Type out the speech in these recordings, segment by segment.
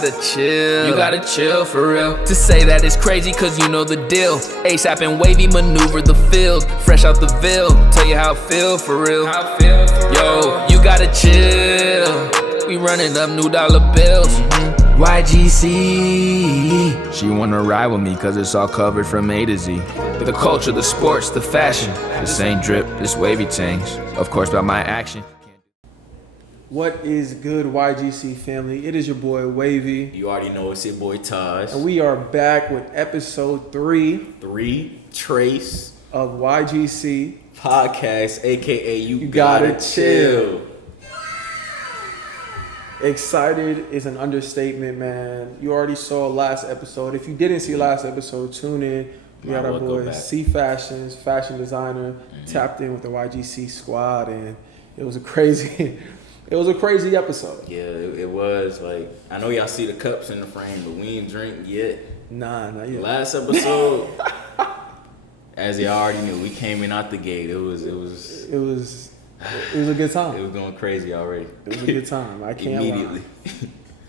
gotta chill. You gotta chill for real. To say that is crazy cause you know the deal. ASAP and Wavy maneuver the field. Fresh out the Ville, tell you how I feel for real. Yo, you gotta chill. We running up new dollar bills. YGC. She wanna ride with me cause it's all covered from A to Z. The culture, the sports, the fashion. This ain't drip, this wavy things. Of course by my action. What is good, YGC family? It is your boy Wavy. You already know it's your boy Taj. And we are back with episode 3 Trace of YGC Podcast, aka You Gotta Gotta Chill. Excited is an understatement, man. You already saw last episode. If you didn't see last episode, tune in. We got our boy C Fashions, fashion designer, tapped in with the YGC squad, and it was a crazy episode. Yeah, it was. Like, I know y'all see the cups in the frame, but we ain't drink yet. Nah, not yet. Last episode, as y'all already knew, we came in out the gate. It was a good time. It was going crazy already. It was a good time. I can't immediately.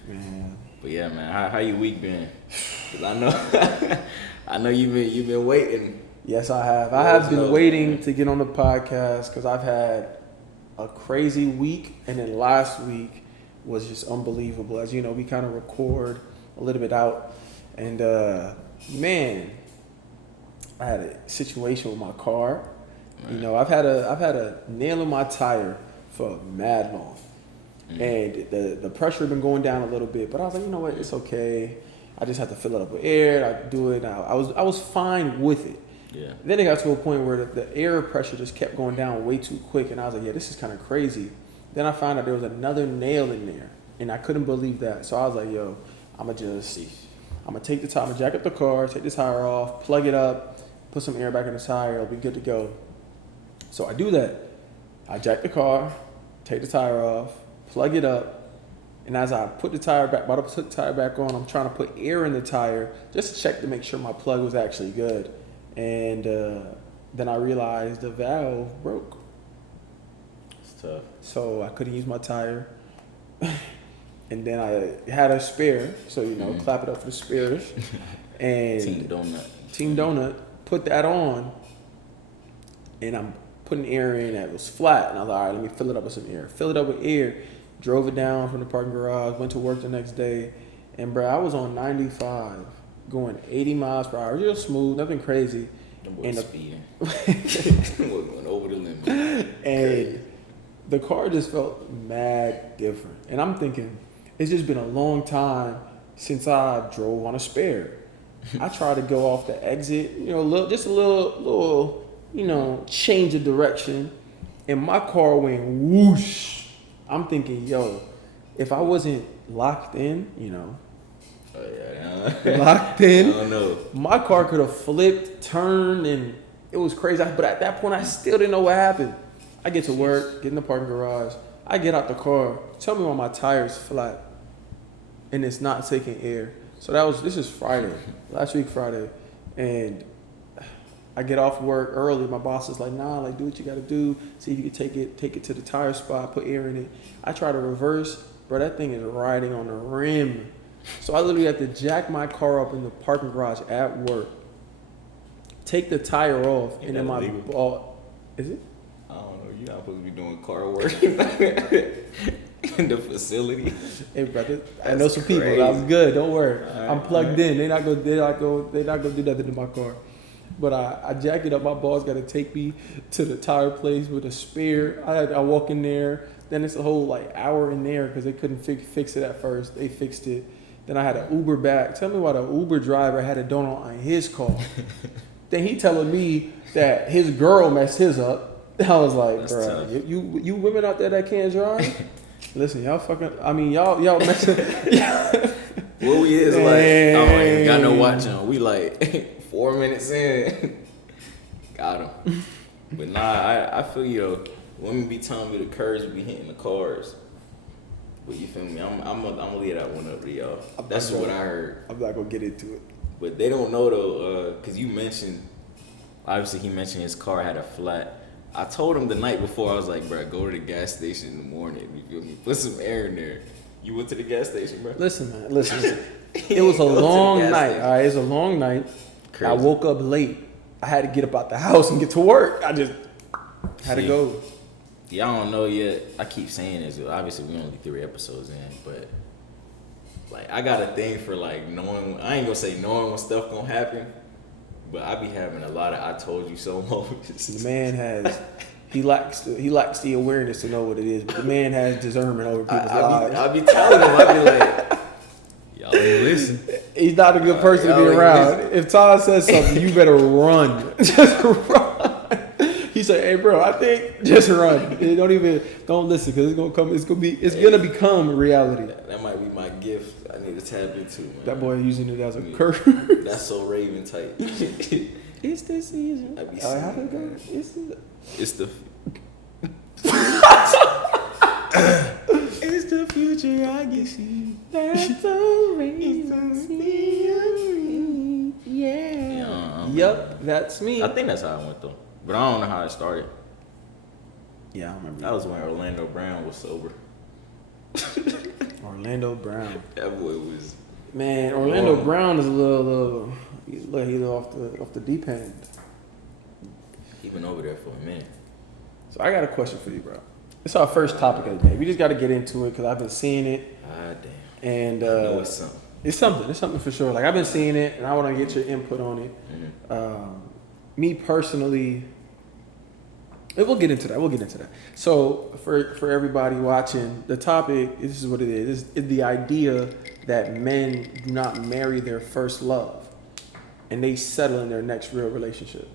Man. But yeah, man, how your week been? 'Cause I know you've been waiting. Yes, I have. I have been waiting to get on the podcast because I've had a crazy week, and then last week was just unbelievable. As you know, we kind of record a little bit out, and man, I had a situation with my car. Right. You know, I've had a nail in my tire for mad long, and the pressure had been going down a little bit. But I was like, you know what, it's okay. I just have to fill it up with air. I do it. I was fine with it. Yeah. Then it got to a point where the air pressure just kept going down way too quick, and I was like, yeah, this is kind of crazy. Then I found out there was another nail in there, and I couldn't believe that. So I was like, yo, I'm gonna take the tire, I'm gonna jack up the car, take the tire off, plug it up, put some air back in the tire, it'll be good to go. So I do that. I jack the car, take the tire off, plug it up, and as I put the tire back, about to put the tire back on, I'm trying to put air in the tire just to check to make sure my plug was actually good. And then I realized the valve broke. It's tough. So I couldn't use my tire. And then I had a spare, so clap it up for the spares. And Team Donut, put that on, and I'm putting air in that was flat. And I was like, all right, let me fill it up with some air. Fill it up with air, drove it down from the parking garage, went to work the next day, and bro, I was on 95. Going 80 miles per hour, real smooth, nothing crazy. Them boys speeding. Going over the limit. And the car just felt mad different. And I'm thinking, it's just been a long time since I drove on a spare. I tried to go off the exit, just a little, change of direction, and my car went whoosh. I'm thinking, yo, if I wasn't locked in, locked in. I don't know. My car could have flipped, turned, and it was crazy. But at that point, I still didn't know what happened. I get to work, get in the parking garage. I get out the car. Tell me why my tire's flat, and it's not taking air. So this is Friday, last week Friday, and I get off work early. My boss is like, nah, do what you got to do. See if you can take it to the tire spot, put air in it. I try to reverse, bro. That thing is riding on the rim. So I literally have to jack my car up in the parking garage at work, take the tire off, and then my ball. Is it? I don't know. You're not supposed to be doing car work in the facility. Hey, brother, I know some people. I was good. Don't worry. I'm plugged in. They're not gonna do nothing to my car. But I jacked it up. My boss got to take me to the tire place with a spare. I walk in there. Then it's a whole hour in there because they couldn't fix it at first. They fixed it. Then I had an Uber back. Tell me why the Uber driver had a donut on his car. Then he telling me that his girl messed his up. I was like, bro, you women out there that can't drive? Listen, y'all messing. What we is like, I ain't got no watch on. We 4 minutes in. Got him. But nah, I feel you though. Women be telling me the curves be hitting the cars. But you feel me? I'm gonna leave that one up to y'all. That's what I heard. I'm not gonna get into it. But they don't know though, cause you mentioned, obviously he mentioned his car had a flat. I told him the night before, I was like, bro, go to the gas station in the morning. You feel me? Put some air in there. You went to the gas station, bro? Listen, man. Listen. It was a long night. All right, it was a long night. Crazy. I woke up late. I had to get up out the house and get to work. I just had to go. Y'all don't know yet. I keep saying this. Obviously, we only 3 episodes in, but like I got a thing for like knowing. I ain't gonna say knowing when stuff gonna happen, but I be having a lot of "I told you so" moments. The man has. He lacks the awareness to know what it is, but the man has discernment over people's lives. I be telling him. I be like, y'all ain't listen. He's not a good person to be around. If Todd says something, you better run. Just run. He said, "Hey, bro, I think just run. Don't listen because it's gonna become reality." That might be my gift. I need to tap into. Man. That boy using it as a curse. That's so Raven type. It's the season. How did it go? It's the. It's the future YGC. That's so Raven. Yeah. Yup, that's me. I think that's how it went though, but I don't know how it started. Yeah, I remember. That was when Orlando Brown was sober. Orlando Brown. That boy was. Man, Orlando Brown is a little off the deep end. He been over there for a minute. So I got a question for you, bro. It's our first topic of the day. We just got to get into it because I've been seeing it. Ah, damn. And I know it's something. It's something for sure. Like I've been seeing it, and I want to get your input on it. Mm-hmm. Me personally, we'll get into that. So for everybody watching, the topic, this is what it is. It's the idea that men do not marry their first love, and they settle in their next real relationship.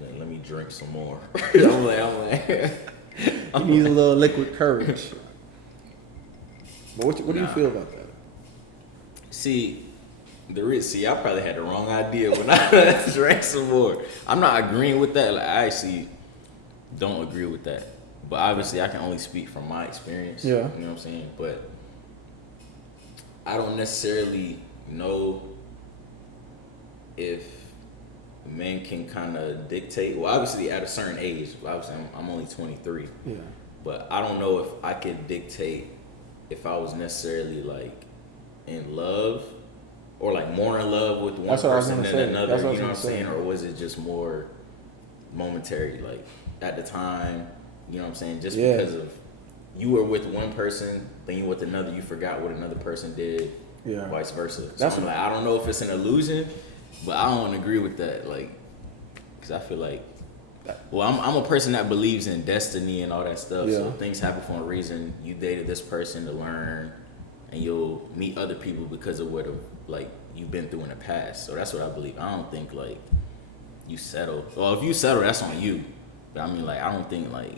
Man, let me drink some more. I'm like. He needs a little liquid courage. But what do you feel about that? See, I probably had the wrong idea when I drank some more. I'm not agreeing with that. Like, I actually don't agree with that. But obviously, I can only speak from my experience. Yeah. You know what I'm saying? But I don't necessarily know if men can kind of dictate. Well, obviously, at a certain age. Obviously, I'm only 23. Yeah. But I don't know if I could dictate if I was necessarily like in love or like more in love with one person than another. You know what I'm saying? Or was it just more momentary? Like at the time, you know what I'm saying? Just because of you were with one person, then you were with another, you forgot what another person did. Yeah. Vice versa. So I'm like, I don't know if it's an illusion, but I don't agree with that. Like, because I feel like, well, I'm a person that believes in destiny and all that stuff. Yeah. So things happen for a reason. You dated this person to learn, and you'll meet other people because of what you've been through in the past. So that's what I believe. I don't think like you settle. Well, if you settle, that's on you. But I mean, like, I don't think like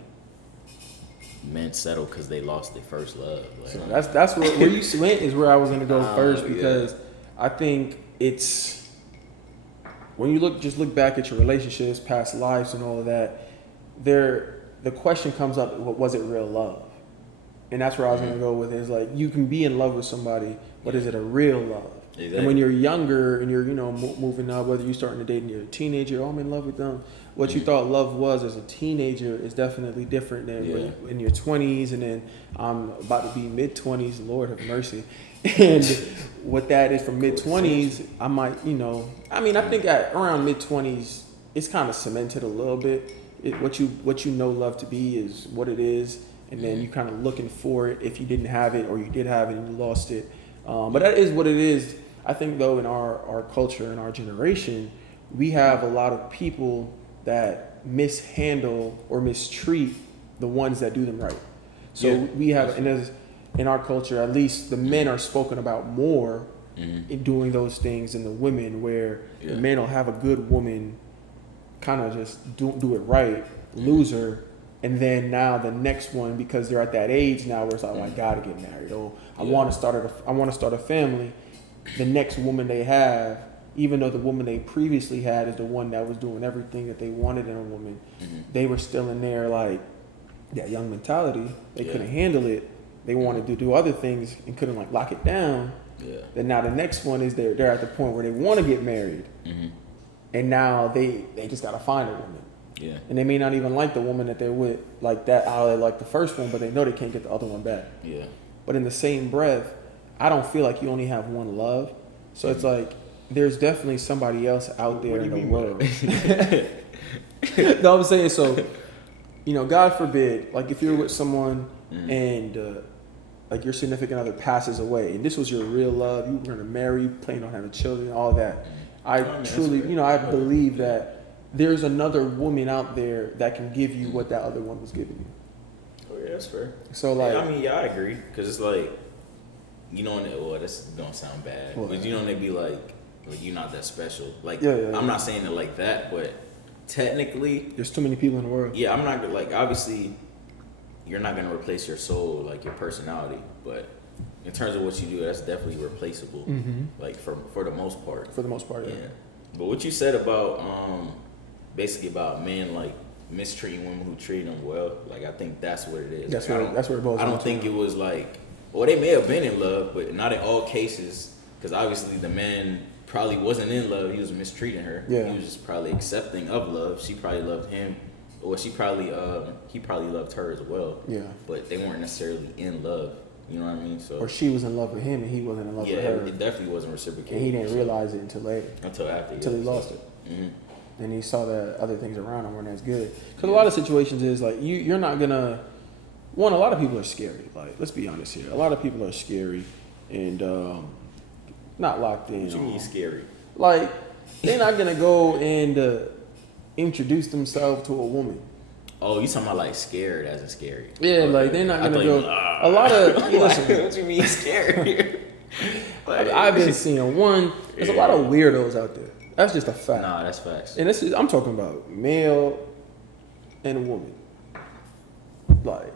men settle because they lost their first love. Like, so that's where you went is where I was gonna go first, because I think it's. When you look back at your relationships, past lives, and all of that, the question comes up: was it real love? And that's where I was gonna go with it. Is like you can be in love with somebody, but is it a real love? Exactly. And when you're younger and you're moving up, whether you're starting to date and you're a teenager, I'm in love with them. What you thought love was as a teenager is definitely different than in your 20s, and then I'm about to be mid-20s. Lord have mercy. And what that is from mid-20s, I might, I think at around mid-20s, it's kind of cemented a little bit. What you know love to be is what it is, and then you kind of looking for it if you didn't have it, or you did have it and you lost it. But that is what it is. I think, though, in our culture, in our generation, we have a lot of people that mishandle or mistreat the ones that do them right. So we have, in our culture, at least the men are spoken about more in doing those things than the women, where the men will have a good woman kind of just do it right, lose her, and then now the next one, because they're at that age now where it's like, I gotta get married, or I want to start a family. The next woman they have, even though the woman they previously had is the one that was doing everything that they wanted in a woman, they were still in there like that young mentality. They couldn't handle it. They wanted to do other things and couldn't like lock it down. Yeah. Then now the next one is they're at the point where they want to get married, and now they just gotta find a woman. Yeah. And they may not even like the woman that they're with like that. How they like the first one, but they know they can't get the other one back. Yeah. But in the same breath, I don't feel like you only have one love. So it's like there's definitely somebody else out there in the world. No, I'm saying, so, you know, God forbid, like if you're with someone and like your significant other passes away, and this was your real love, you were going to marry, plan on having children, all that. I truly, you know, I believe that there's another woman out there that can give you what that other one was giving you. Oh yeah, that's fair. So like, I mean, yeah, I agree, because it's like, you know, well, this don't sound bad, but you know, they be like you're not that special. Like, I'm not saying it like that, but technically, there's too many people in the world. Yeah, I'm not like, obviously, you're not gonna replace your soul, like your personality, but in terms of what you do, that's definitely replaceable. Like for the most part. For the most part, yeah. But what you said about basically about men like mistreating women who treat them well, like I think that's what it is. That's where it boils. I don't think it was like, well, they may have been in love, but not in all cases, because obviously the man probably wasn't in love. He was mistreating her. Yeah. He was just probably accepting of love. She probably loved him, or he probably loved her as well. Yeah. But they weren't necessarily in love. You know what I mean? So. Or she was in love with him and he wasn't in love with her. Yeah, it definitely wasn't reciprocated. And he didn't realize it until later. Until after. Until he lost it. And he saw that other things around him weren't as good. Because a lot of situations is like you're not gonna. One, a lot of people are scary. Like, let's be honest here. A lot of people are scary and not locked in. What you mean scary? Like, they're not gonna go and introduce themselves to a woman. Oh, you talking about like scared as in scary? Yeah, like they're not gonna go. A lot of listen. What you mean scary? I've been seeing one. There's a lot of weirdos out there. That's just a fact. Nah, that's facts. And this is, I'm talking about male and woman. Like,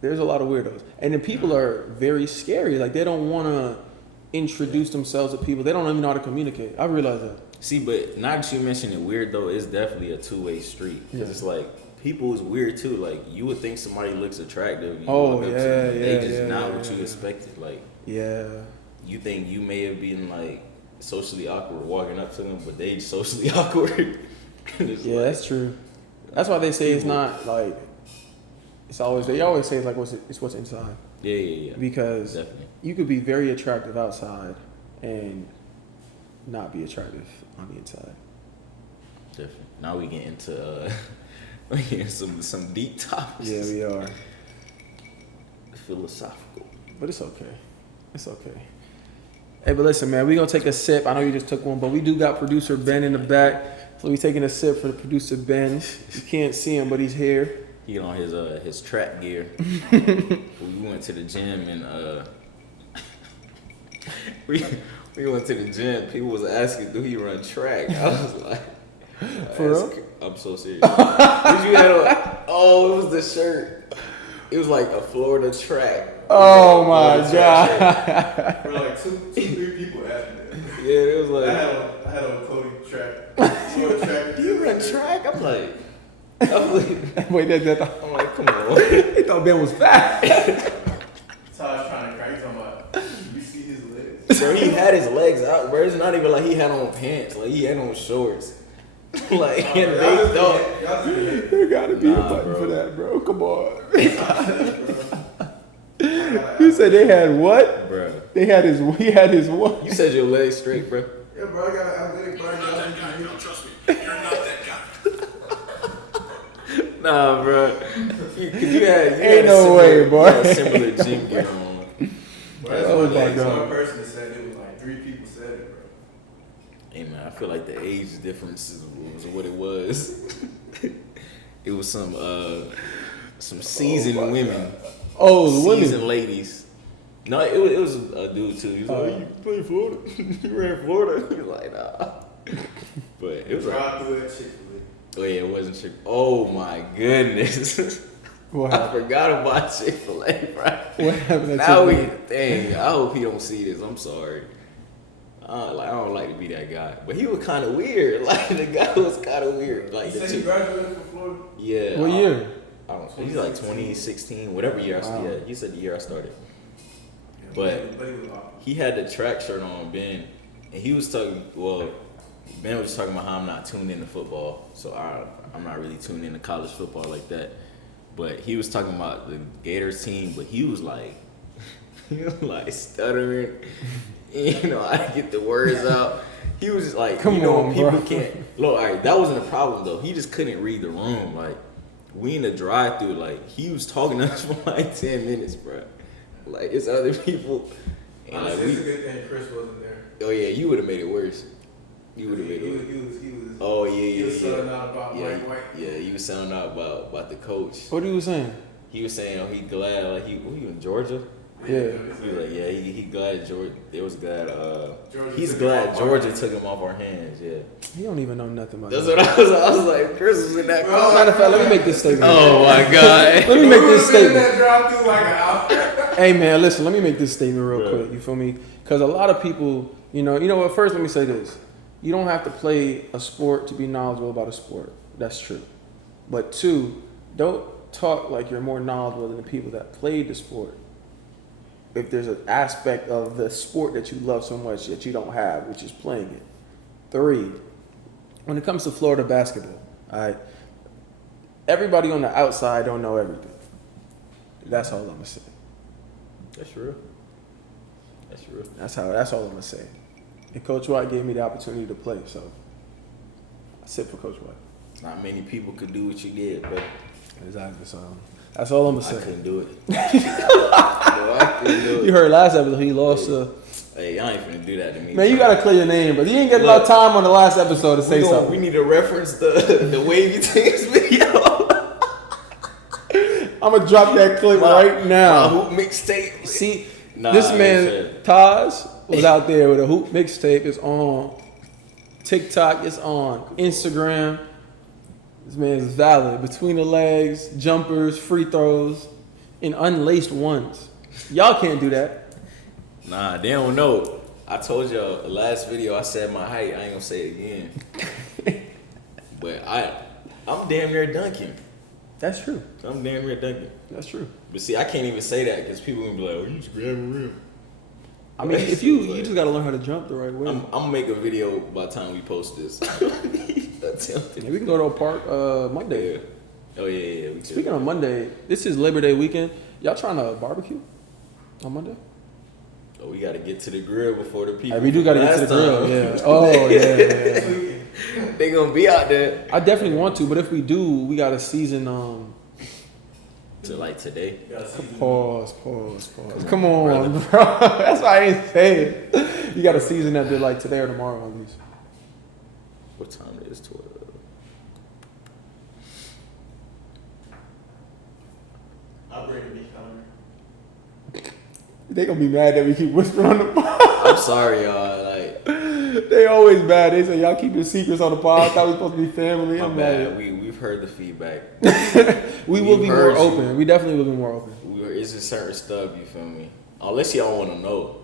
there's a lot of weirdos, and then people are very scary. Like, they don't want to introduce themselves to people. They don't even know how to communicate. I realize that. See, but now that you mention it, weird though, it's definitely a two-way street. Because it's like, people is weird too. Like, you would think somebody looks attractive. You walk up to them, they just not what you expected. Like, you think you may have been like socially awkward walking up to them, but they socially awkward. Yeah, that's true. That's why they say it's not like, it's always, they always say it's like what's inside. Yeah. Because definitely. You could be very attractive outside and not be attractive on the inside. Definitely. Now we get into some deep topics. Yeah, we are. Philosophical. But it's okay. It's okay. Hey, but listen, man, we're going to take a sip. I know you just took one, but we do got producer Ben in the back. So we taking a sip for the producer Ben. You can't see him, but he's here. He on his track gear. We went to the gym and we went to the gym. People was asking, do he run track? I was like, for real? I'm so serious. Did you have it was the shirt. It was like a Florida track. Oh my God. For like two, 3 people asked me that. Yeah, it was like, I had a Cody track. Do you run track? I'm like, wait, I'm like, come on. They thought Ben was fat. That's how I was trying to crack. Talking about, you see his legs? Bro, he had his legs out, bro. It's not even like he had on pants. Like, he had on shorts. Like, and they thought. There gotta be a button for that, bro. Come on. You said they had what? Bro. He had his what? You said your legs straight, bro. Yeah, bro, I got an athletic body. You're not that guy. No, trust me. You're not that guy. Nah, bro. You Ain't no way, boy. You had a similar gym gear on. Oh my God. One person said it was like 3 people said it, bro. Hey man, I feel like the age difference was what it was. It was some seasoned women. Oh, the women. Seasoned ladies. No, it was a dude too. He was like, you play Florida? You ran Florida? He was like, nah. But it was like, oh yeah, it wasn't Chick. Oh my goodness. I forgot about Chick-fil-A, bro. What happened? Now dang, I hope he don't see this. I'm sorry. I don't like to be that guy, but he was kind of weird. Like, the guy was kind of weird. Like, you said he graduated from Florida? Yeah. What year? I don't know. He's like 2016, whatever year I started. Yeah, he said the year I started. But he had the track shirt on, Ben, and he was talking. Well, Ben was just talking about how I'm not tuned into football, so I'm not really tuned into college football like that. But he was talking about the Gators team, but he was like, He was like stuttering. You know, I get the words out. He was just like, Come you know, on, people bro. can't. Look, all right, that wasn't a problem though. He just couldn't read the room. Like, we in the drive-through. Like, he was talking to us for like 10 minutes, bro. Like, it's other people. And like, Honestly, it's a good thing Chris wasn't there. oh yeah, you would have made it worse. You would have made it worse. He was. Oh yeah, He was yeah, sounding out about yeah. White. Yeah, you was sounding out about the coach. What he was saying? He was saying, oh, he glad, like, he in Georgia? Yeah. He was like, yeah, he glad Georgia, it was glad, Georgia he's took glad him off our Georgia hands. took him off our hands, yeah. He don't even know nothing about That's that. what I was like, Chris was in that car. Matter of fact, let me make this statement. Oh my God. Let me make this statement. That drive through like an hour. Hey man, listen, let me make this statement real Yeah. quick. You feel me? Because a lot of people, you know what? First, let me say this: you don't have to play a sport to be knowledgeable about a sport. That's true. But two, don't talk like you're more knowledgeable than the people that played the sport. If there's an aspect of the sport that you love so much that you don't have, which is playing it. Three, when it comes to Florida basketball, all right, everybody on the outside don't know everything. That's all I'm gonna say. That's real. That's real. That's all I'm gonna say. And Coach White gave me the opportunity to play, so I sit for Coach White. Not many people could do what you did, but Exactly. So that's all I'm gonna I say. couldn't do it. No, I couldn't do it. You heard last episode he lost. Hey, y'all ain't finna do that to me. Man, you gotta clear your name, but you didn't get Look, enough time on the last episode to say something. We need to reference the Wavy Teams video. I'm gonna drop that clip right My now. hoop mixtape. See, Nah, this I man ain't Taj was out there with a hoop mixtape. It's on TikTok. It's on Instagram. This man is valid. Between the legs, jumpers, free throws, and unlaced ones. Y'all can't do that. Nah, they don't know. I told y'all the last video I said my height. I ain't gonna say it again. But I'm damn near dunking. That's true. I'm damn near dunking. That's true. But see, I can't even say that because people gonna be like, "Oh, you just grabbing rim." I mean, if you just gotta learn how to jump the right way. I'm gonna make a video by the time we post this. Yeah, we can go to a park Monday. Yeah. Oh yeah. We could. Speaking of Monday, this is Labor Day weekend. Y'all trying to barbecue on Monday? Oh, we gotta get to the grill before the people. Hey, we do gotta get to the grill. Yeah. Oh yeah. They gonna be out there. I definitely want to, but if we do, we got to season. To like today. Pause. Come on, bro. That's why I ain't saying. You got to season that bit like today or tomorrow at least. What time it is? 12. I'll bring the beach counter. They gonna be mad that we keep whispering on the pod. I'm sorry, y'all. Like, They always mad. They say y'all keep your secrets on the pod. I thought we supposed to be family. my I'm bad. mad. We've heard the feedback. We will be heard more you. open. We definitely will be more open. It's just certain stuff. You feel me? Unless y'all want to know,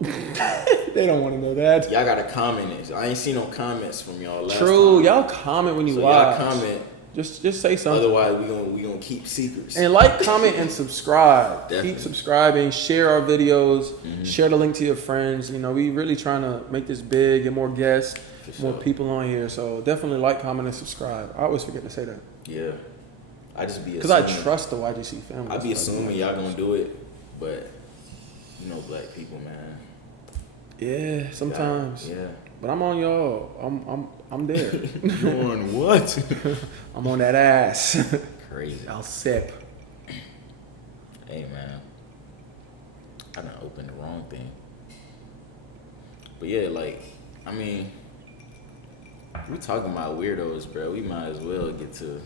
They don't want to know that. y'all gotta comment it. I ain't seen no comments from y'all. Last True. time. Y'all comment when you So watch. y'all comment. Just say something. Otherwise, we gonna keep secrets. And like, comment, and subscribe. Definitely. Keep subscribing. Share our videos. Mm-hmm. Share the link to your friends. You know, we really trying to make this big, get more guests, For more sure. people on here. So definitely like, comment, and subscribe. I always forget to say that Yeah, I just be because I assuming- trust the YGC family. I be That's why I do assuming it. y'all gonna do it, but you know, black people, man. Yeah, sometimes. Yeah. But I'm on y'all. I'm there. You on what? I'm on that ass. Crazy. I'll sip. Hey, man. I done opened the wrong thing. But yeah, like, I mean, we talking about weirdos, bro. We might as well get to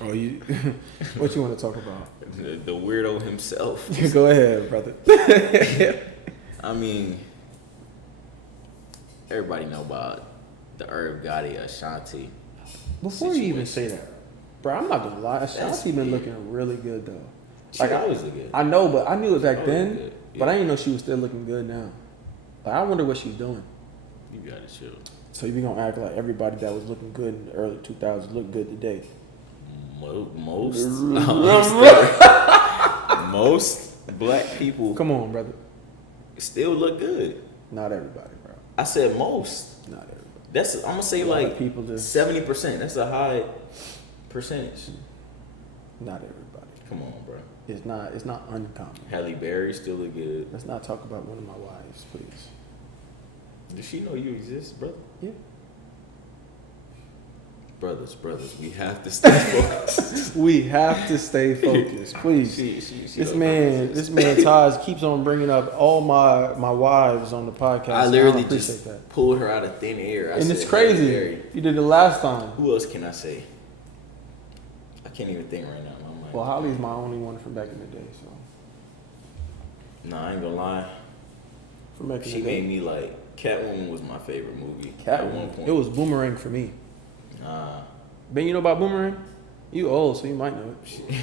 Oh, you? What you want to talk about? the weirdo himself. Go ahead, brother. I mean, everybody know about the Irv Gotti Ashanti. Before you even say that, bro, I'm not gonna lie. Ashanti been looking really good though. She always look good. I know, but I knew it back Always then. good, But yeah. I didn't know she was still looking good now. Like, I wonder what she's doing. You gotta chill. So you gonna act like everybody that was looking good in the early 2000s look good today? Most most black people Come on, brother. still look good. Not everybody, bro. I said most. Not everybody. That's I'm gonna say A lot of like people just- 70%. That's a high percentage. Not everybody. Come on, bro. It's not uncommon. Halle Berry still look good. Let's not talk about one of my wives, please. Does she know you exist, brother? Yeah. Brothers, we have to stay focused. We have to stay focused, please. She this don't man Taj keeps on bringing up all my wives on the podcast. I literally don't appreciate just that. pulled her out of thin air. And it's said, crazy. Halle Berry. You did it last time. Who else can I say? I can't even think right now. I'm like, Well, Holly's my only one from back in the day, so. Nah, I ain't gonna lie. From back in She the day. made me like Catwoman was my favorite movie. At one Catwoman. point. It was Boomerang for me. Nah. Ben, you know about Boomerang? You old, so you might know it.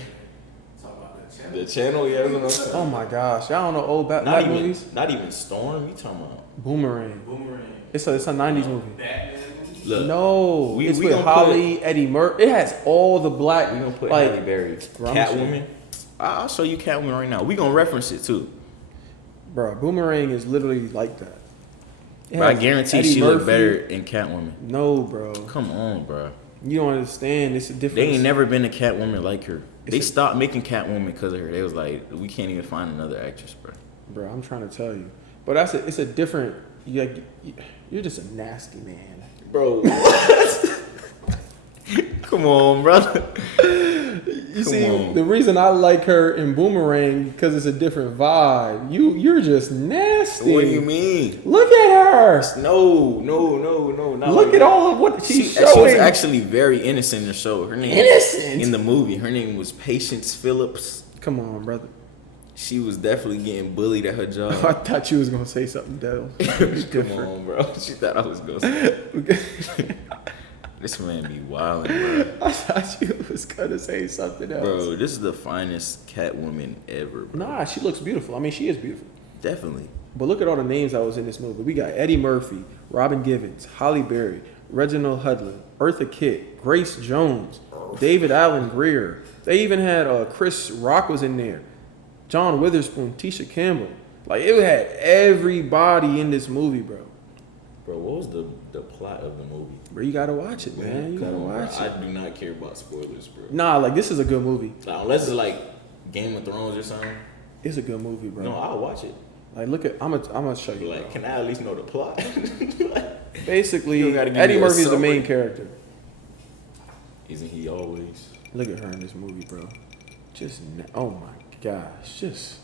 Talk about the channel. The channel, yeah, that's what I'm saying. Oh my gosh, y'all don't know old black Not even, movies? not even Storm. You talking about? Boomerang. Boomerang. It's a 90s movie. Batman movie. Look, No, we- it's we with gonna Holly, Eddie Murphy. It has all the black. we gonna put like, Halle Berry. Bro, I'm Catwoman. I'll show you Catwoman right now. We gonna reference it too. bro, Boomerang is literally like that. It But I has guarantee Eddie she look Murphy. better in Catwoman. No, bro. Come on, bro. You don't understand. It's a difference. They ain't never been a Catwoman like her. They It's a- stopped making Catwoman because of her. They was like, we can't even find another actress, bro. Bro, I'm trying to tell you. But it's a different. You're just a nasty man. Bro, come on, brother. You see, on. the reason I like her in Boomerang because it's a different vibe. You're just nasty. What do you mean? Look at her. No. Not Look like at that. all of what she's She showing. was actually very innocent in the show. Her name Innocent? in the movie. Her name was Patience Phillips. Come on, brother. She was definitely getting bullied at her I job. thought you was gonna say something else. Come on, bro. She thought I was gonna say. This man be wilding, bro. I thought you was gonna say something else. Bro, this is the finest Catwoman ever, bro. Nah, she looks beautiful. I mean, she is beautiful. Definitely. But look at all the names that was in this movie. We got Eddie Murphy, Robin Givens, Halle Berry, Reginald Hudlin, Eartha Kitt, Grace Jones, David Allen Greer. They even had Chris Rock was in there, John Witherspoon, Tisha Campbell. Like it had everybody in this movie, bro. Bro, what was the plot of the movie? Bro, you gotta watch it, man. You Come gotta on, bro. watch it. I do not care about spoilers, bro. Nah, like this is a good movie. Like, unless it's like Game of Thrones or something. It's a good movie, bro. No, I'll watch it. Like look at, I'm gonna show you. Like, bro. can I at least know the plot? Like, Basically, You gotta give Eddie me a Murphy is the summary. main character. isn't he always? Look at her in this movie, bro. Oh my gosh, just.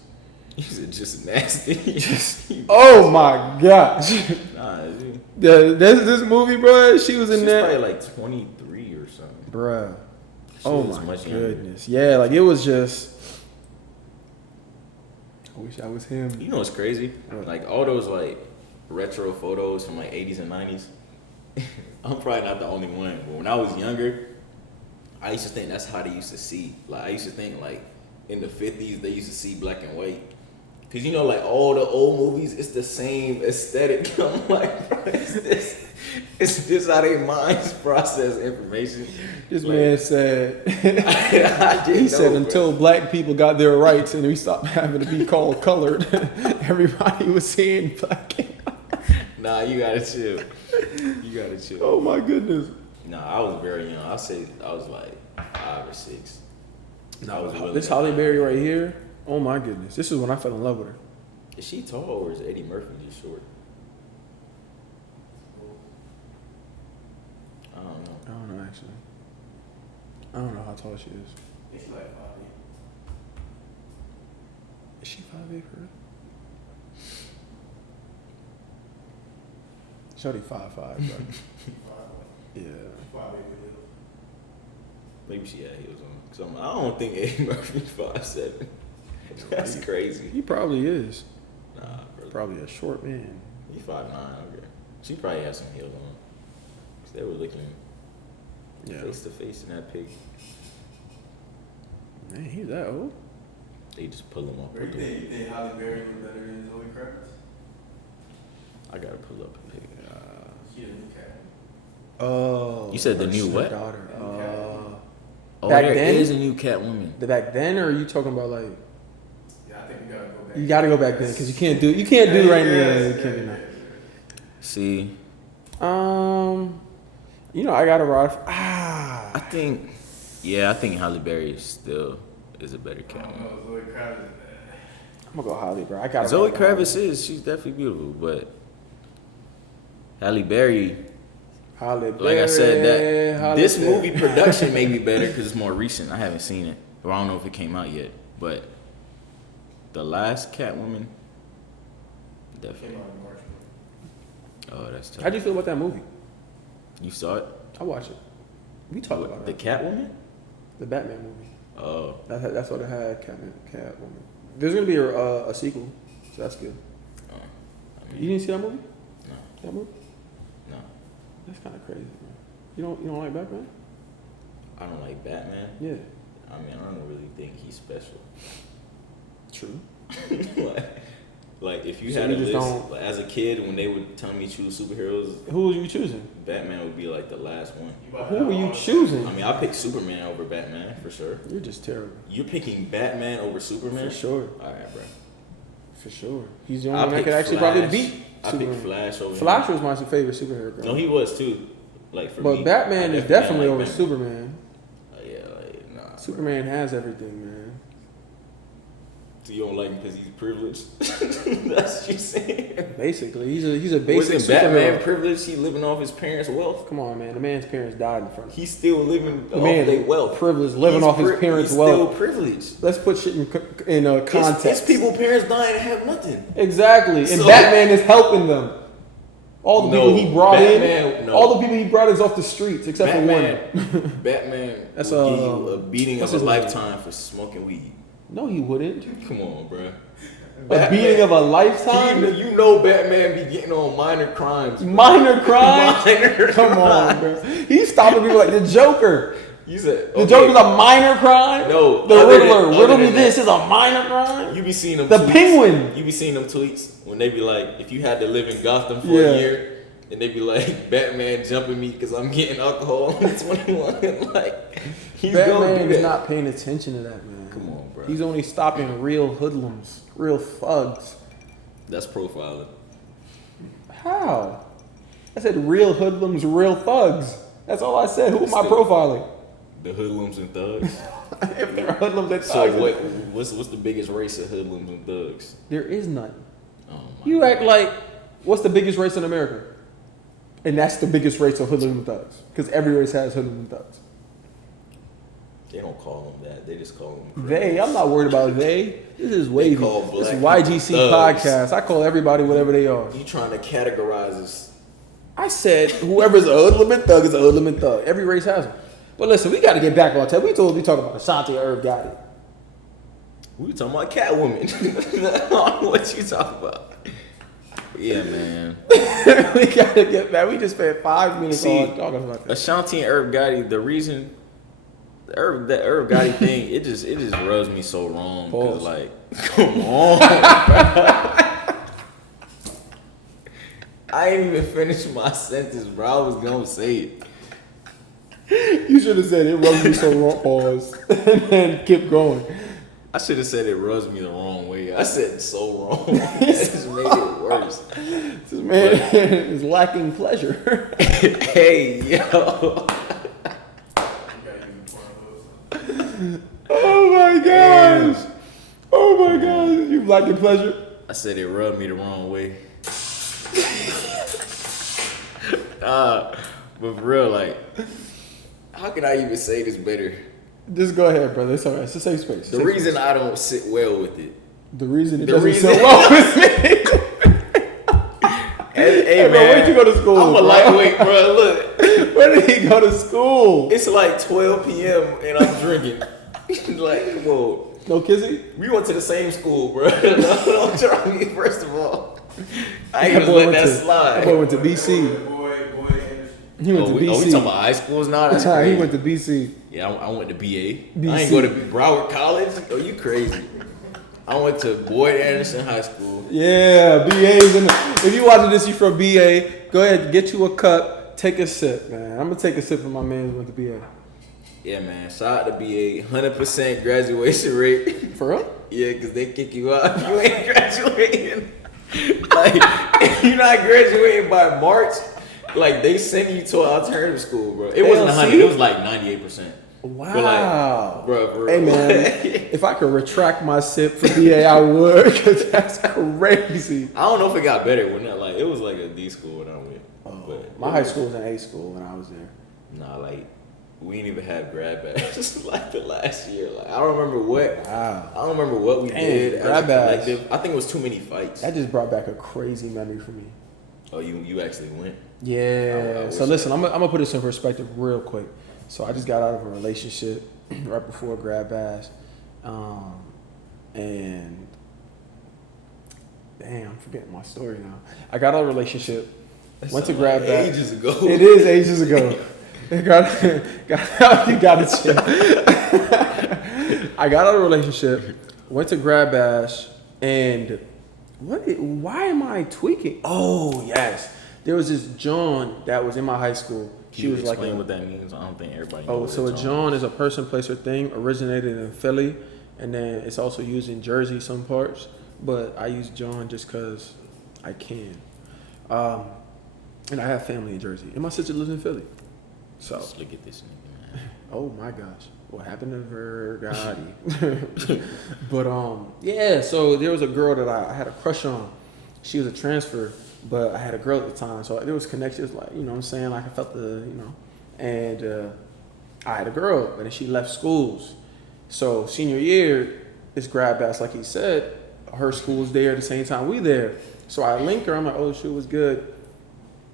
He's just nasty. Oh my gosh. Nah, is he? This movie, bro. She was in She's there, probably like 23 or something. bruh. She Oh was my much younger. goodness. Yeah, like it was just. I wish I was him. You know what's crazy? What? Like all those like retro photos from like 80s and 90s. I'm probably not the only one, but when I was younger, I used to think that's how they used to see. Like I used to think like in the 50s they used to see black and white. Cause you know like all the old movies, it's the same aesthetic. I'm like, bro, it's this how their minds process information. This Like, man said. I didn't He said know, until black people got their rights and we stopped having to be called colored, everybody was seeing black. Nah, you gotta chill. You gotta chill. Oh my goodness. Nah, I was very young. I'll say I was like 5 or 6. I was willing This to- Halle Berry right here. Oh my goodness. This is when I fell in love with her. Is she tall or is Eddie Murphy just short? I don't know. I don't know actually. I don't know how tall she is. It's like 5'8". Is she 5'8" for real? Shorty 5'5", bro. Yeah. 5'8". Maybe she had heels on. Cause I don't think Eddie Murphy's 5'7". That's crazy. He probably is. Nah, bro. Probably a short man. He 5'9". Okay. She probably had some heels on. Cause they were looking Yeah. face to face in that pic. Man, he's that old. They just pull him up. You think Halle Berry was better than Zoe Kravitz? I gotta pull up a pic. She the new cat. Oh. You said the her new what? Daughter. Oh, Back there then? is a new Catwoman. The back then, or are you talking about like? Yeah, I think we gotta go back. You got to go back then because you can't do right now. You can't do now. See, You know, I got to ride. I think Halle Berry is still is a better Catwoman. Oh, Zoe Kravitz. I'm gonna go Halle, bro. I got Zoe Kravitz she's definitely beautiful, but Halle Berry. Halle Like Berry, I said, that Halle this Berry. movie production may be better because it's more recent. I haven't seen it, or I don't know if it came out yet. But the last Catwoman, definitely. Oh, that's tough. How'd you feel about that movie? You saw it? I watched it. We talked about The it. Catwoman? The Batman movie. Oh, That's what it had. Catwoman. There's gonna be a sequel, so that's good. You didn't see that movie? no, That movie? no. That's kind of crazy, man. You don't like Batman? I don't like Batman. Yeah. I mean, I don't really think he's special. True. like if you So had you a just list, don't- like, as a kid, when they would tell me choose superheroes, Who were you choosing? Batman would be like the last one. Who were you choosing? I mean, I pick Superman over Batman for sure. You're just terrible. You're picking Batman over Superman? For sure. All right, bro. For sure. He's the I only one that pick could actually Flash. probably beat I Superman. pick Flash over Flash him. was my favorite superhero. Bro. No, he was too. Like for but me, Batman I is definitely like over Batman. Superman. Yeah, like nah. Superman has everything, man. So you don't like him because he's privileged? That's what you're saying. Basically, he's a basic Wasn't Batman superhero. privileged? He living off his parents' wealth. Come on, man. The man's parents died in front of him. He's still living The off man their wealth. privileged, living off his parents' he's wealth. Still privileged. Let's put shit in context. It's people parents dying and have nothing. Exactly, and So- Batman is helping them. All the No, people he brought Batman- in, no. all the people he brought is off the streets, except for one. Batman That's, will give you a beating what's of a his name? lifetime for smoking weed. No, he wouldn't. Come on, bro. A beating of a lifetime. You know Batman be getting on minor crimes. Bro. Minor crime. Minor Come on, crimes. bro. He's stopping people like the Joker. You said The Joker's a minor crime. No, The other than- Riddler. other Riddle me than this that. is a minor crime. You be seeing them. The tweets. Penguin. You be seeing them tweets when they be like, if you had to live in Gotham for Yeah. a year, and they be like, Batman jumping me because I'm getting alcohol on 21. Like, he's gonna Batman do is that. not paying attention to that, man. Come on, bro. He's only stopping real hoodlums, real thugs. That's profiling. How? I said real hoodlums, real thugs. That's all I said. Who am I profiling? The hoodlums and thugs. If they're hoodlums and So thugs, what's the biggest race of hoodlums and thugs? there is none. Oh my You act like, what's the biggest race in America? And that's the biggest race of hoodlums and thugs. Because every race has hoodlums and thugs. They don't call them that. They just call them They, I'm not worried about they. This is Wavy. call This is black YGC people thugs. Podcast. I call everybody whatever they are. You trying to categorize us? I said whoever's a hoodlum and thug is a hoodlum and thug. Every race has them. But listen, we got to get back on tape. We talking about Ashanti and Irv Gotti. We were talking about Catwoman. I don't know what you talking about. But yeah, man. We got to get back. We just spent 5 minutes See, on talking about that. Ashanti and Irv Gotti, the reason that Irv Gotti thing, it just rubs me so wrong. Cause Pause. like, come on, bro. I ain't even finished my sentence, bro. I was gonna say it. You should have said it rubs me so wrong. Pause. And then keep going. I should have said it rubs me the wrong way. I said it so wrong. That just made it worse. This man is lacking pleasure. Hey, yo. Oh my gosh. Oh my gosh. You lacking pleasure? I said it rubbed me the wrong way. But for real, like, how can I even say this better? Just go ahead, brother. It's all right. It's a safe space. The reason I don't sit well with it. The reason it The doesn't reason- sit well with me. Hey, bro, where'd you go to school? I'm a bro? lightweight, bro. Look, Where did he go to school? it's like 12 p.m. and I'm drinking. Like, come on. No kizzy? We went to the same school, bro. Don't try me, first of all. I ain't That gonna boy let went that to- slide. That boy went to BC. Boy Anderson. He went to we BC. talking about high schools now? That's He crazy. went to BC. Yeah, I went to BA. I BC. ain't go to Broward College. Oh, you crazy. I went to Boyd Anderson High School. Yeah, BA's in the, if you watching this, you from BA, go ahead, get you a cup, take a sip, man. I'm gonna take a sip from my man who went to BA. Yeah, man. Shout out to BA. 100% graduation rate. For real? Yeah, because they kick you out if you ain't graduating. Like, if you're not graduating by March, like, they send you to an alternative school, bro. It wasn't LC? 100. It was like 98%. Wow. Bro, for hey, real. man, if I could retract my sip for BA, I would, because that's crazy. I don't know if it got better when that, like, it was like a D school when I went. But My high school was an A school when I was there. Nah, like, we didn't even have Grad Bash just like the last year. Like, I don't remember what. Wow. I don't remember what we did as a Grad Bash. collective. I think it was too many fights. That just brought back a crazy memory for me. Oh, you actually went? Yeah. I So listen, I'm gonna put this in perspective real quick. So I just got out of a relationship right before Grad Bash, and damn, I'm forgetting my story now. I got out of a relationship, went to Grad Bash. Ages ago. It is ages ago. You gotta chill. I got out of a relationship, went to Grad Bash, and why am I tweaking? Oh yes, there was this John that was in my high school. She was like explain what that means. I don't think everybody knows. Oh, what so a John John is a person, place, or thing originated in Philly, and then it's also used in Jersey some parts. But I use John just because I can. And I have family in Jersey, and my sister lives in Philly. So Just look at this nigga, man. oh my gosh, what happened to Irv Gotti? But yeah. So there was a girl that I had a crush on. She was a transfer. But I had a girl at the time, so there was connections, like, you know what I'm saying? Like, I felt and I had a girl, but then she left schools. So senior year, it's Grad Bash, like he said, her school was there at the same time we there. So I linked her, I'm like, oh, shit was good.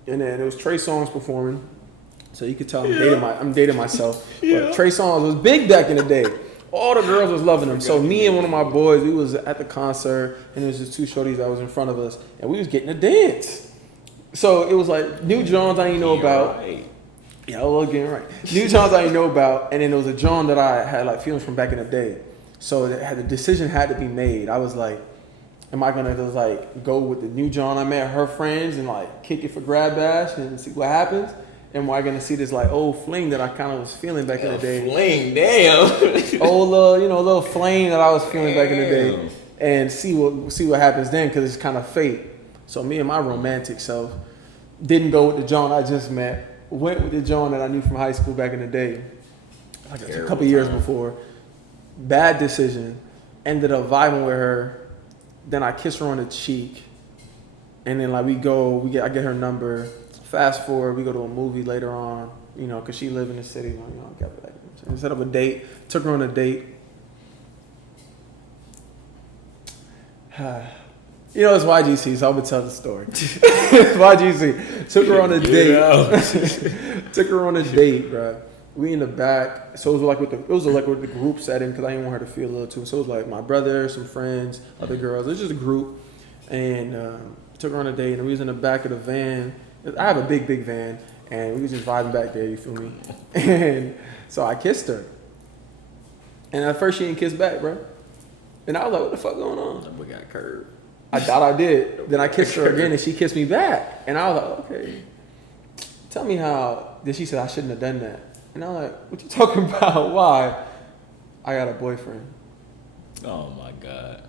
And then it was Trey Songz performing. So you could tell I'm dating myself. But Trey Songz was big back in the day. All the girls was loving him. So me and one of my boys, we was at the concert, and there was just two shorties that was in front of us, and we was getting a dance. So it was like new Johns I didn't know about. Right. Yeah, I was getting right. New Johns I didn't know about, and then there was a John that I had like feelings from back in the day. So the decision had to be made. I was like, am I gonna just like go with the new John I met, her friends, and like kick it for Grad Bash and see what happens? Am I gonna see this like old fling that I kind of was feeling back in the day? Fling, damn. Old little flame that I was feeling back in the day, and see what happens then, because it's kind of fate. So me and my romantic self didn't go with the John I just met. Went with the John that I knew from high school back in the day, like a couple years before. Bad decision. Ended up vibing with her. Then I kissed her on the cheek, and then like I get her number. Fast forward, we go to a movie later on, you know, because she lived in the city. You know, set up a date, took her on a date. You know, it's YGC, so I'm going to tell the story. YGC. Took her on a date. Took her on a date, bro. We in the back. So it was like with the group setting, because I didn't want her to feel a little too. So it was like my brother, some friends, other girls. It was just a group. And took her on a date, and we was in the back of the van. I have a big van, and we was just vibing back there, you feel me? And so I kissed her. And at first she didn't kiss back, bro. And I was like, what the fuck going on? That boy got curved. I thought I did. Then I kissed her again, and she kissed me back. And I was like, okay. Tell me how. Then she said, I shouldn't have done that. And I'm like, what you talking about? Why? I got a boyfriend. Oh, my God.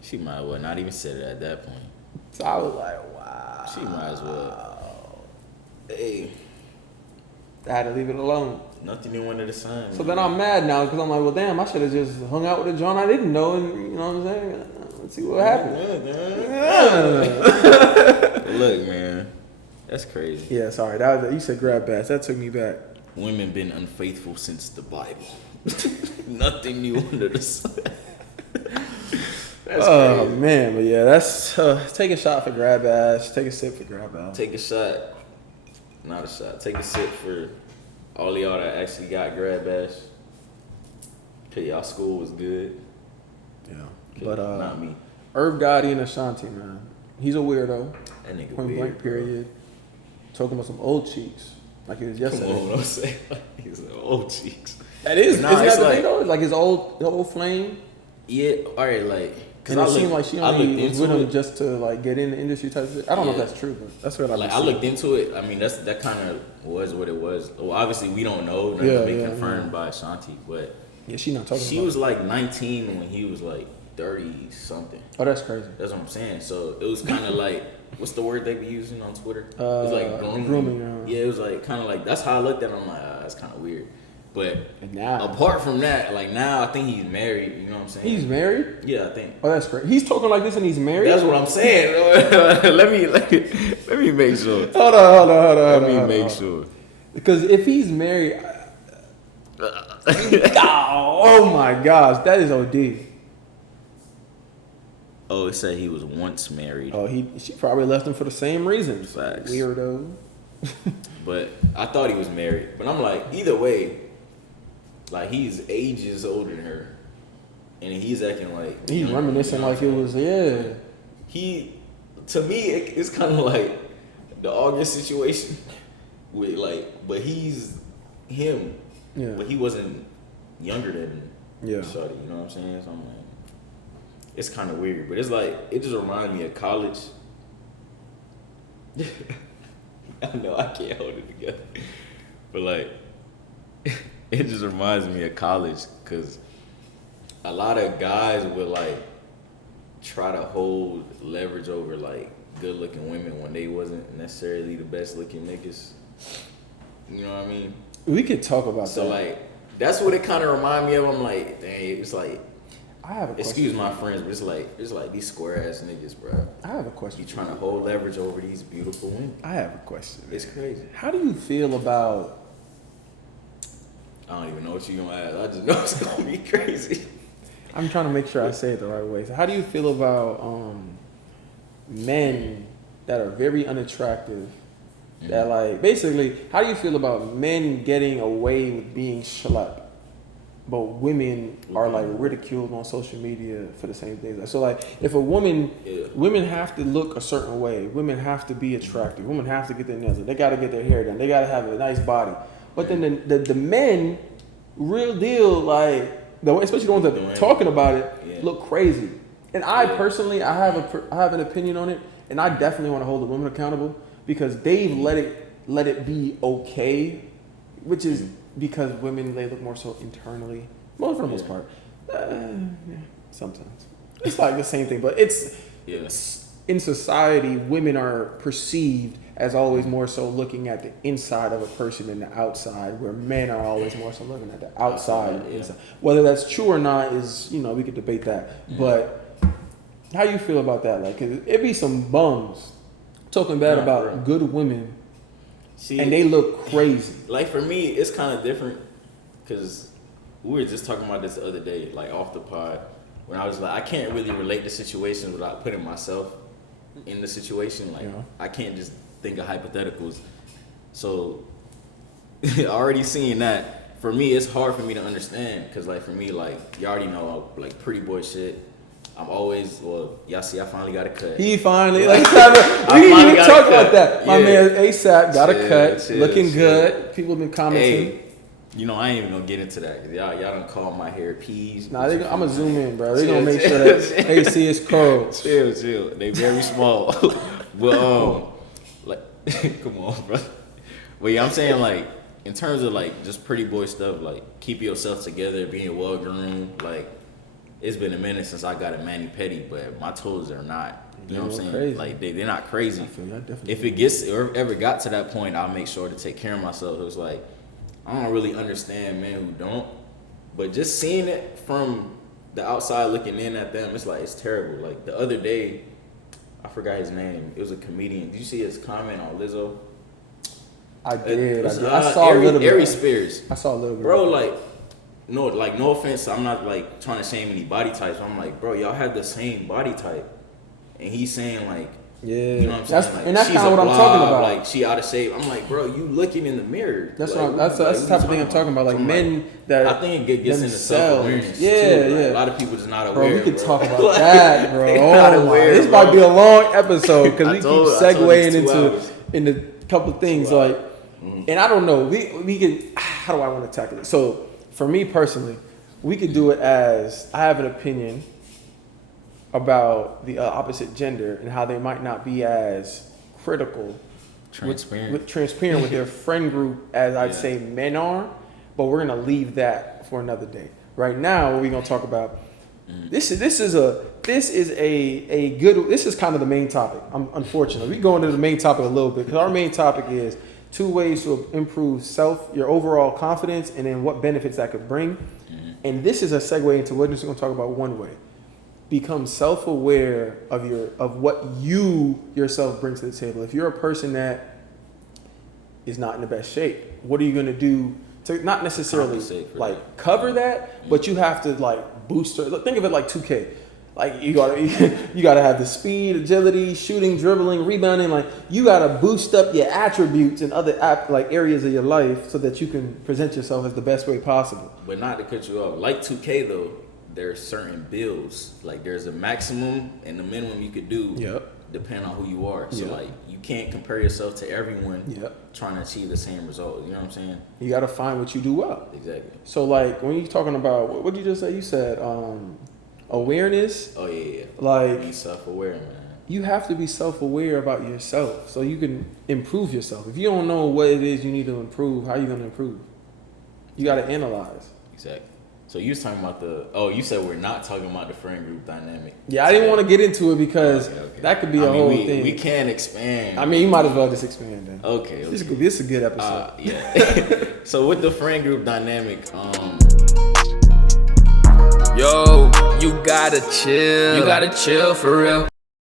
She might as well not even said it at that point. So I was like, wow. She might as well. Hey. I had to leave it alone. Nothing new under the sun. So then I'm mad now, because I'm like, well, damn, I should have just hung out with a John I didn't know, and you know what I'm saying? Let's see what happens. Look, man. That's crazy. Yeah, sorry. You said Grad Bash. That took me back. Women been unfaithful since the Bible. Nothing new under the sun. That's Oh, crazy. man. But yeah, that's take a shot for Grad Bash. Take a sip for Grad Bash. Take a shot. Not a shot. Take a sip for all y'all that actually got Grad Bash. Okay, y'all school was good. Yeah. Okay, But not me. Irv Gotti and Ashanti, man. He's a weirdo. That nigga Point weird, blank, bro. period. Talking about some old cheeks. Like it was yesterday. Come on, I'm saying. He's an old cheeks. That is. Nah, Isn't it's that the like- thing, though? Like his old flame. Yeah, alright, like. And it seemed like she only was with into him it. just to like get in the industry type of shit. I don't know if Yeah. that's true, but that's what I Like I looked into it. I mean, that kind of was what it was. Well, obviously we don't know. Nothing's been confirmed by Ashanti, but Yeah, she not talking she about was like 19 when he was like 30 something. Oh, that's crazy. That's what I'm saying. So it was kind of like, what's the word they be using on Twitter? It was like grooming. grooming, Yeah, it was like kind of like, that's how I looked at it. I'm like, it's kind of weird. But And now, apart from that, like now I think he's married. You know what I'm saying? he's married. Yeah, I think. Oh, that's great. He's talking like this and he's married. That's what I'm saying. let me make sure. Hold on. Let me make sure. Because if he's married, oh my gosh, that is OD. Oh, it said he was once married. Oh, she probably left him for the same reasons. Facts. Weirdo. But I thought he was married. But I'm like, either way, like he's ages older than her, and he's acting like He's reminiscing like it was, yeah. He, to me, it's kind of like the August situation with like, but he's him, Yeah. but he wasn't younger than Yeah. Shorty. You know what I'm saying? So I'm like, it's kind of weird, but it's like it just reminded me of college. I know I can't hold it together, but like it just reminds me of college because a lot of guys would like try to hold leverage over like good looking women when they wasn't necessarily the best looking niggas. You know what I mean? We could talk about So that. like that's what it kind of remind me of. I'm like, dang, it's like, I have a question. excuse my friends, but it's like these square ass niggas, bro. I have a question. You trying to hold leverage over these beautiful women? I have a question. It's crazy. How do you feel about? I don't even know what you gonna ask. I just know it's gonna be crazy. I'm trying to make sure I say it the right way. So how do you feel about men that are very unattractive? That like basically, how do you feel about men getting away with being schlepp, but women are like ridiculed on social media for the same things? So like, if a woman, women have to look a certain way, women have to be attractive, women have to get their nails done, they got to get their hair done, they got to have a nice body. But then the men, real deal, like especially the ones that are talking about it, look crazy. And I personally, I have an opinion on it, and I definitely want to hold the women accountable because they've let it be okay, which is because women, they look more so internally, well, for the most part. Sometimes it's like the same thing, but it's in society, women are perceived as always more so looking at the inside of a person than the outside, where men are always more so looking at the outside. Inside. Whether that's true or not is, we could debate that. But how you feel about that? Like, 'cause it be some bums talking bad about good women, and they look crazy. Like for me, it's kind of different because we were just talking about this the other day, like off the pod, when I was like, I can't really relate to situations without putting myself in the situation. Like I can't just think of hypotheticals. So already seeing that, for me, it's hard for me to understand because like for me, like you already know, like pretty boy shit. I'm always, y'all see, I finally got a cut. He finally, like, we didn't even talk about that. My man ASAP got a cut, looking good. People have been commenting. Hey, I ain't even gonna get into that because y'all done call my hair peas. Nah, I'm gonna zoom in, bro. They gonna make sure that they see his curls. Chill. They very small. Well, like, come on, bro. But yeah, I'm saying like, in terms of like just pretty boy stuff, like keep yourself together, being well groomed, like. It's been a minute since I got a mani-pedi, but my toes are not. You know what I'm saying? Crazy. Like they're not crazy. I feel you, I definitely if it gets or ever got to that point, I'll make sure to take care of myself. It was like I don't really understand men who don't, but just seeing it from the outside looking in at them, it's like it's terrible. Like the other day, I forgot his name. It was a comedian. Did you see his comment on Lizzo? I did. I saw a little bit. Ari Spears. I saw a little bit. Bro, like. No offense. I'm not like trying to shame any body types. I'm like, bro, y'all have the same body type, and he's saying like, you know what I'm saying? Like, and that's kind of what I'm talking about. Like she out of shape. I'm like, bro, you looking in the mirror. That's like, that's the type of thing I'm talking about. Like men that I think it gets into self-awareness. Yeah, too. Like, a lot of people just not aware. Bro, we could talk about that, bro. Oh my, this might be a long episode because we keep segueing into a couple things like, and I don't know. We can. How do I want to tackle it? So. For me personally, we could do it as I have an opinion about the opposite gender and how they might not be as critical, transparent with their friend group as I'd say men are, but we're gonna leave that for another day. Right now, what we're gonna talk about this is kind of the main topic. Unfortunately, we go into the main topic a little bit because our main topic is 2 ways to improve your overall confidence, and then what benefits that could bring. And this is a segue into what we're just going to talk about one way. Become self-aware of what you yourself bring to the table. If you're a person that is not in the best shape, what are you going to do to not necessarily like cover that, but you have to like boost her. Think of it like 2K. Like you gotta have the speed, agility, shooting, dribbling, rebounding. Like you gotta boost up your attributes in other areas of your life so that you can present yourself as the best way possible. But not to cut you off, like 2K though, there's certain builds. Like there's a maximum and the minimum you could do. Yep. Depending on who you are. So Yep. like you can't compare yourself to everyone. Yep. Trying to achieve the same result. You know what I'm saying? You gotta find what you do well. Exactly. So like when you're talking about what did you just say? You said awareness. Oh yeah. Like Be self-aware, man. you have to be self-aware about yourself so you can improve yourself. If you don't know what it is you need to improve, how are you going to improve? You got to analyze. Exactly. So you was talking about you said we're not talking about the friend group dynamic. Yeah, I didn't want to get into it because that could be a whole thing. We can expand. I mean, you might as well just expand then. Okay. This is a good episode. Yeah. So with the friend group dynamic, Yo, you gotta chill. You gotta chill for real.